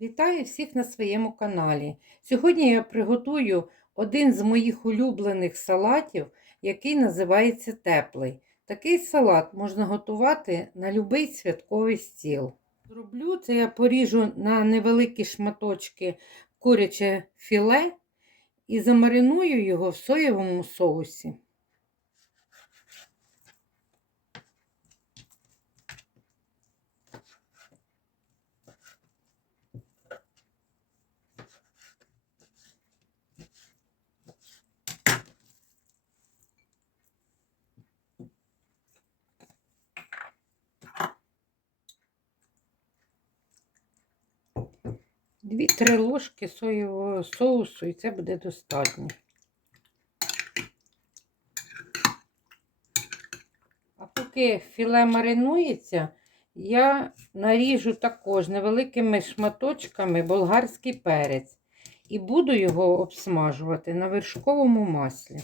Вітаю всіх на своєму каналі. Сьогодні я приготую один з моїх улюблених салатів, який називається теплий. Такий салат можна готувати на будь-який святковий стіл. Зроблю це я поріжу на невеликі шматочки куряче філе і замариную його в соєвому соусі. Дві-три ложки соєвого соусу, і це буде достатньо. А поки філе маринується, я наріжу також невеликими шматочками болгарський перець і буду його обсмажувати на вершковому маслі.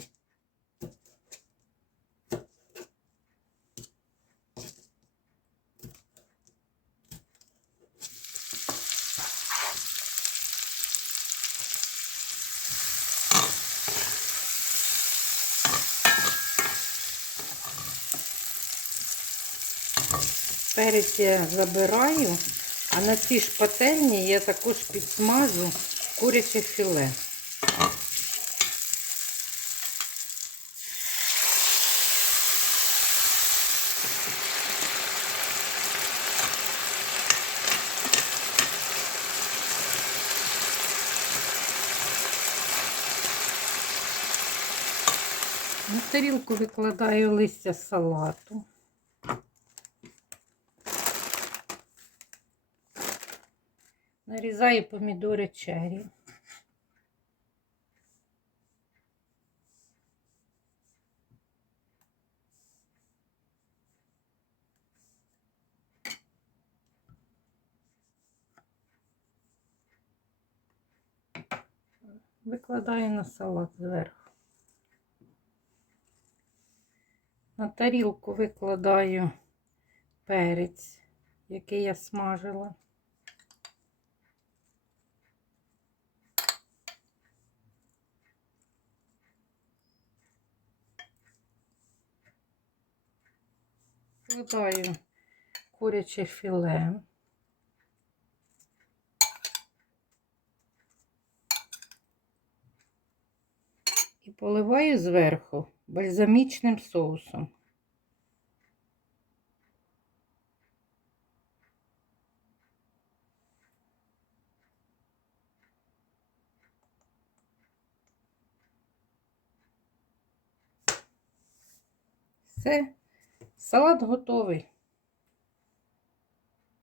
Перець я забираю, а на цій шпательні я також підсмажу куряче філе. На тарілку викладаю листя салату. Нарізаю помідори черрі. Викладаю на салат зверху. На тарілку викладаю перець, який я смажила. Викладаю куряче філе. І поливаю зверху бальзамічним соусом. Все, салат готовий.